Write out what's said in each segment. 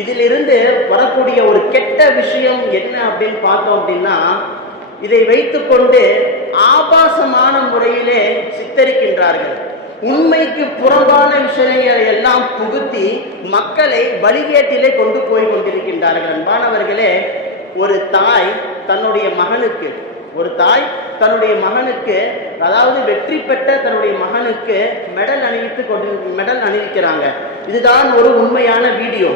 இதிலிருந்து வரக்கூடிய ஒரு கெட்ட விஷயம் என்ன அப்படின்னு பார்த்தோம் அப்படின்னா, இதை வைத்துக்கொண்டு ஆபாசமான முறையிலே சித்தரிக்கின்றார்கள். உண்மைக்கு புறம்பான விஷயங்களை எல்லாம் புகுத்தி மக்களை வழிகேட்டிலே கொண்டு போய் கொண்டிருக்கின்றார்கள். அன்பானவர்களே, ஒரு தாய் தன்னுடைய மகனுக்கு அதாவது வெற்றி பெற்ற தன்னுடைய மகனுக்கு மெடல் அணிவிக்கிறாங்க. இதுதான் ஒரு உண்மையான வீடியோ.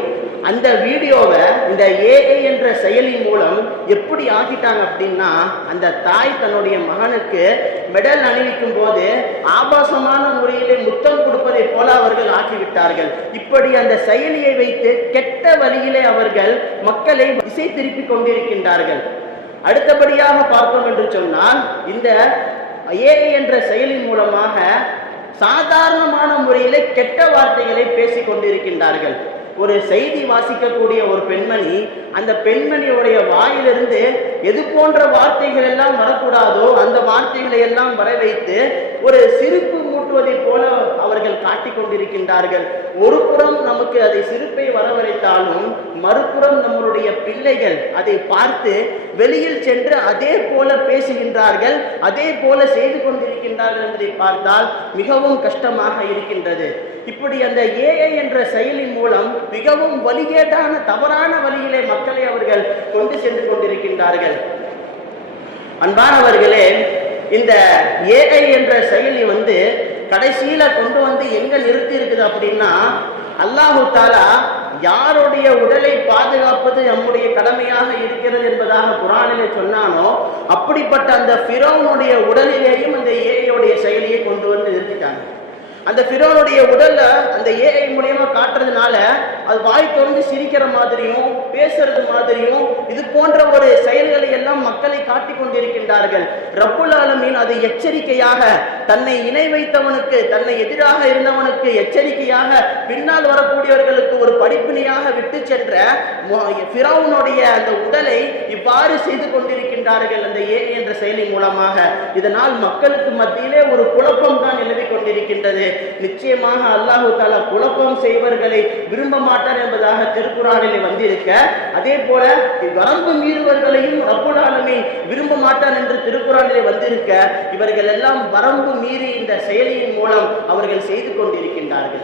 அந்த வீடியோவை இந்த ஏஐ என்ற செயலி மூலம் எப்படி ஆக்கிட்டாங்க அப்படின்னா, அந்த தாய் தன்னுடைய மகனுக்கு மெடல் அணிவிக்கும் போது ஆபாசமான முறையிலே முத்தம் கொடுப்பதை போல அவர்கள் ஆக்கிவிட்டார்கள். இப்படி அந்த செயலியை வைத்து கெட்ட வழியிலே அவர்கள் மக்களை திசை திருப்பி கொண்டிருக்கின்றார்கள். அடுத்தபடியாக பார்த்தோம் என்று சொன்னால், இந்த ஏஐ என்ற செயலின் மூலமாக சாதாரணமான முறையிலே கெட்ட வார்த்தைகளை பேசிக் கொண்டிருக்கின்றார்கள். ஒரு செய்தி வாசிக்கக்கூடிய ஒரு பெண்மணி, அந்த பெண்மணியுடைய வாயிலிருந்து எது போன்ற வார்த்தைகள் எல்லாம் வரக்கூடாதோ அந்த வார்த்தைகளை எல்லாம் வர வைத்து ஒரு சிரிப்பு மூட்டுவதை போல அவர்கள் காட்டிக் கொண்டிருக்கின்றார்கள். ஒரு புறம் நமக்கு அதை சிரிப்பை வரவழைத்தாலும், மறுபுறம் நம்மளுடைய பிள்ளைகள் அதை பார்த்து வெளியில் சென்று அதே போல பேசுகின்றார்கள், அதே போல செய்து கொண்டிருக்கின்றார்கள் என்பதை பார்த்தால் மிகவும் கஷ்டமாக இருக்கின்றது. இப்படி அந்த ஏஐ என்ற செயலின் மூலம் மிகவும் வழிகேட்டான தவறான வழியிலே மக்களை அவர்கள் கொண்டு சென்று கொண்டிருக்கின்றார்கள். அன்பானவர்களே, இந்த ஏஐ என்ற செயலி கடைசியில கொண்டு எங்க நிறுத்தி இருக்குது அப்படின்னா, அல்லாஹு தாலா யாருடைய உடலை பாதுகாப்பது நம்முடைய கடமையாக இருக்கிறது என்பதாக குர்ஆனிலே சொன்னானோ, அப்படிப்பட்ட அந்த ஃபிரௌனுடைய உடலிலேயும் அந்த ஏஐயுடைய செயலியை கொண்டு நிறுத்திட்டாங்க. அந்த ஃபிரௌனுடைய உடல்ல அந்த ஏஐ மூலியமா காட்டுறதுனால அது வாய் திறந்து சிரிக்கிற மாதிரியும் பேசுறது மாதிரியும் இது போன்ற ஒரு செயல்களை எல்லாம் மக்களை காட்டிக் கொண்டிருக்கின்றார்கள். ரப்புல் ஆலமீன் அது எச்சரிக்கையாக, தன்னை இணை வைத்தவனுக்கு, தன்னை எதிராக இருந்தவனுக்கு எச்சரிக்கையாக, பின்னால் வரக்கூடியவர்களுக்கு ஒரு படிப்பினையாக விட்டு சென்ற ஃபிரௌனுடைய அந்த உடலை இவ்வாறு செய்து கொண்டிருக்கின்றார்கள் அந்த ஏஐ என்ற செயலின் மூலமாக. இதனால் மக்களுக்கு மத்தியிலே ஒரு குழப்பம் தான் நிலவி கொண்டிருக்கின்றது. நிச்சயமாக அல்லாஹு தஆலா குழப்பம் செய்வர்களை விரும்ப மாட்டார் என்பதாக திருக்குர்ஆனிலே வந்திருக்க, அதே போல வரம்பு மீறுவர்களையும் ரப்புல் ஆலமீன் விரும்ப மாட்டார் என்று திருக்குர்ஆனிலே வந்திருக்க, இவர்கள் எல்லாம் வரம்பு மீறி இந்த செயலியின் மூலம் அவர்கள் செய்து கொண்டிருக்கின்றார்கள்.